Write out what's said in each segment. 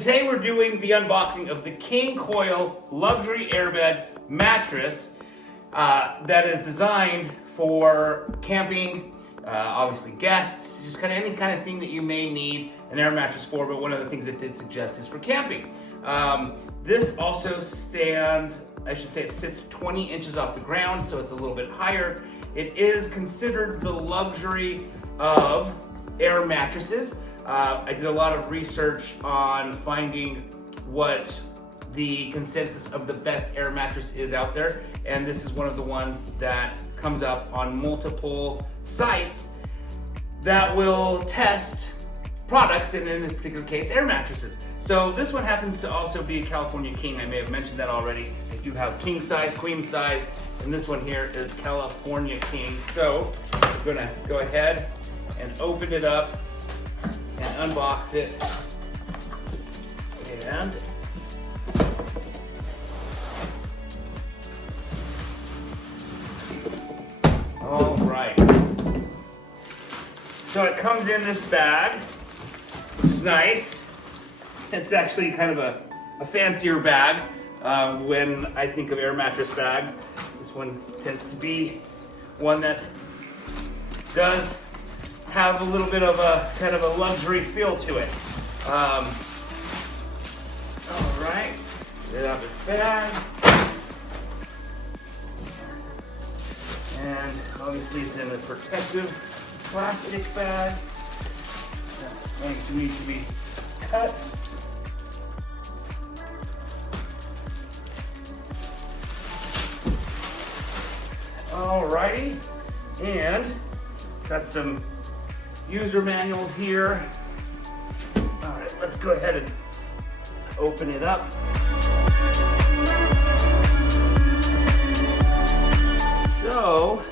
Today we're doing the unboxing of the King Koil luxury airbed mattress that is designed for camping, obviously guests, just kind of any kind of thing that you may need an air mattress for, but one of the things it did suggest is for camping. This also stands, I should say it sits 20 inches off the ground, so it's a little bit higher. It is considered the luxury of air mattresses. I did a lot of research on finding what the consensus of the best air mattress is out there, and this is one of the ones that comes up on multiple sites that will test products, and in this particular case, air mattresses. So this one happens to also be a California King. I may have mentioned that already. If you have king size, queen size, and this one here is California King. So I'm gonna go ahead and open it up and unbox it, and all right. So it comes in this bag, which is nice. It's actually kind of a fancier bag when I think of air mattress bags. This one tends to be one that does have a little bit of a kind of a luxury feel to it. All right, get out its bag. And obviously it's in a protective plastic bag. That's going to need to be cut. Alrighty, and got some user manuals here. All right, let's go ahead and open it up. So,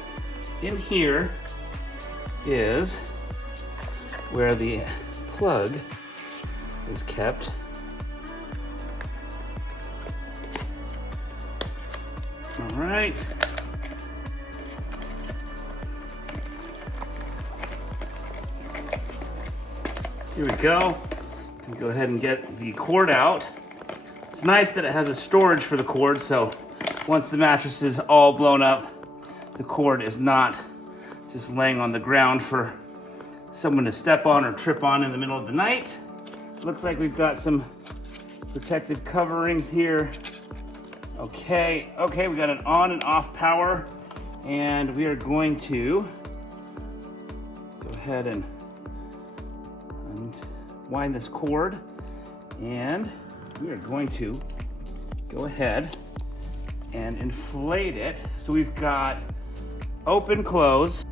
in here is where the plug is kept. All right. Here we go. Go ahead and get the cord out. It's nice that it has a storage for the cord, so once the mattress is all blown up, the cord is not just laying on the ground for someone to step on or trip on in the middle of the night. Looks like we've got some protective coverings here. Okay, we got an on and off power, and we are going to go ahead and wind this cord, and we are going to go ahead and inflate it. So we've got open, close.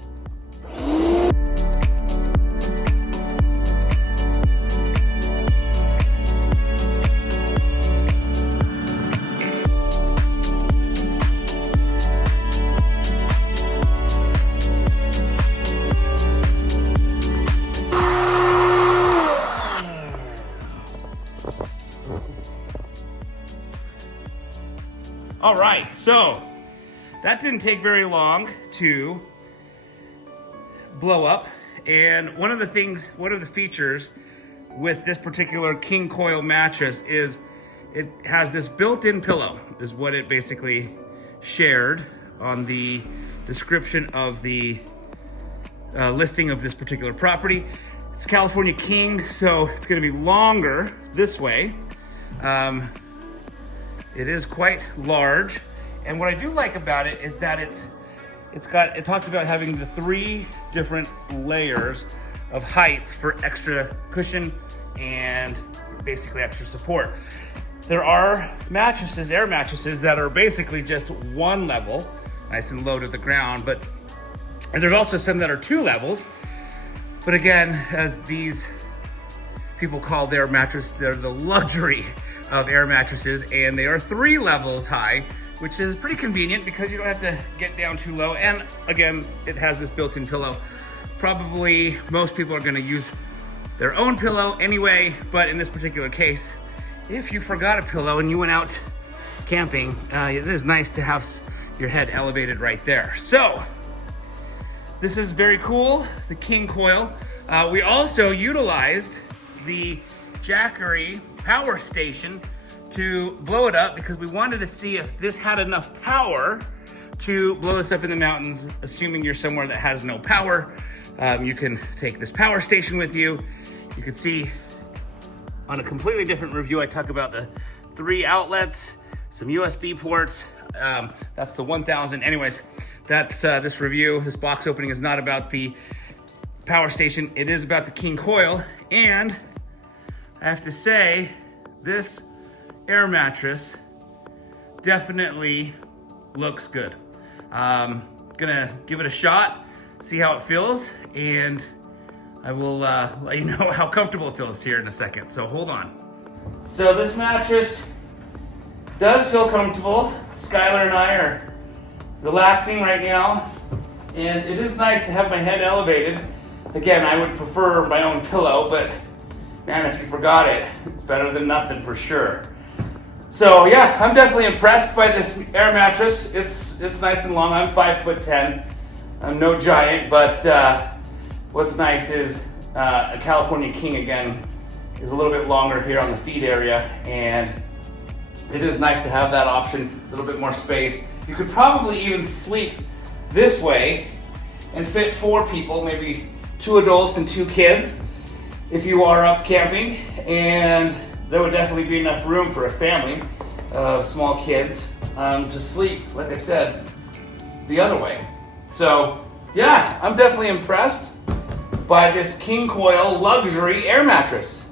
All right, so that didn't take very long to blow up. And one of the features with this particular King Koil mattress is it has this built-in pillow, is what it basically shared on the description of the listing of this particular property. It's California King, so it's gonna be longer this way. It is quite large, and what I do like about it is that it talks about having the 3 different layers of height for extra cushion and basically extra support. There are mattresses, air mattresses, that are basically just 1 level, nice and low to the ground, and there's also some that are 2 levels. But again, as these people call their mattress, they're the luxury of air mattresses, and they are 3 levels high, which is pretty convenient because you don't have to get down too low. And again, it has this built-in pillow. Probably most people are gonna use their own pillow anyway, but in this particular case, if you forgot a pillow and you went out camping, it is nice to have your head elevated right there. So, this is very cool, the King Koil. We also utilized the Jackery power station to blow it up because we wanted to see if this had enough power to blow this up in the mountains. Assuming you're somewhere that has no power, you can take this power station with you. You can see on a completely different review, I talk about the 3 outlets, some USB ports. That's the 1000. Anyways, that's this review. This box opening is not about the power station. It is about the King Koil. And I have to say, this air mattress definitely looks good. Gonna give it a shot, see how it feels, and I will let you know how comfortable it feels here in a second, so hold on. So this mattress does feel comfortable. Skylar and I are relaxing right now, and it is nice to have my head elevated. Again, I would prefer my own pillow, but man, if you forgot it, it's better than nothing for sure. So yeah, I'm definitely impressed by this air mattress. It's nice and long. I'm 5'10". I'm no giant, but what's nice is a California King, again, is a little bit longer here on the feet area, and it is nice to have that option, a little bit more space. You could probably even sleep this way and fit 4 people, maybe 2 adults and 2 kids if you are up camping, and there would definitely be enough room for a family of small kids to sleep, like I said, the other way. So yeah, I'm definitely impressed by this King Koil luxury air mattress.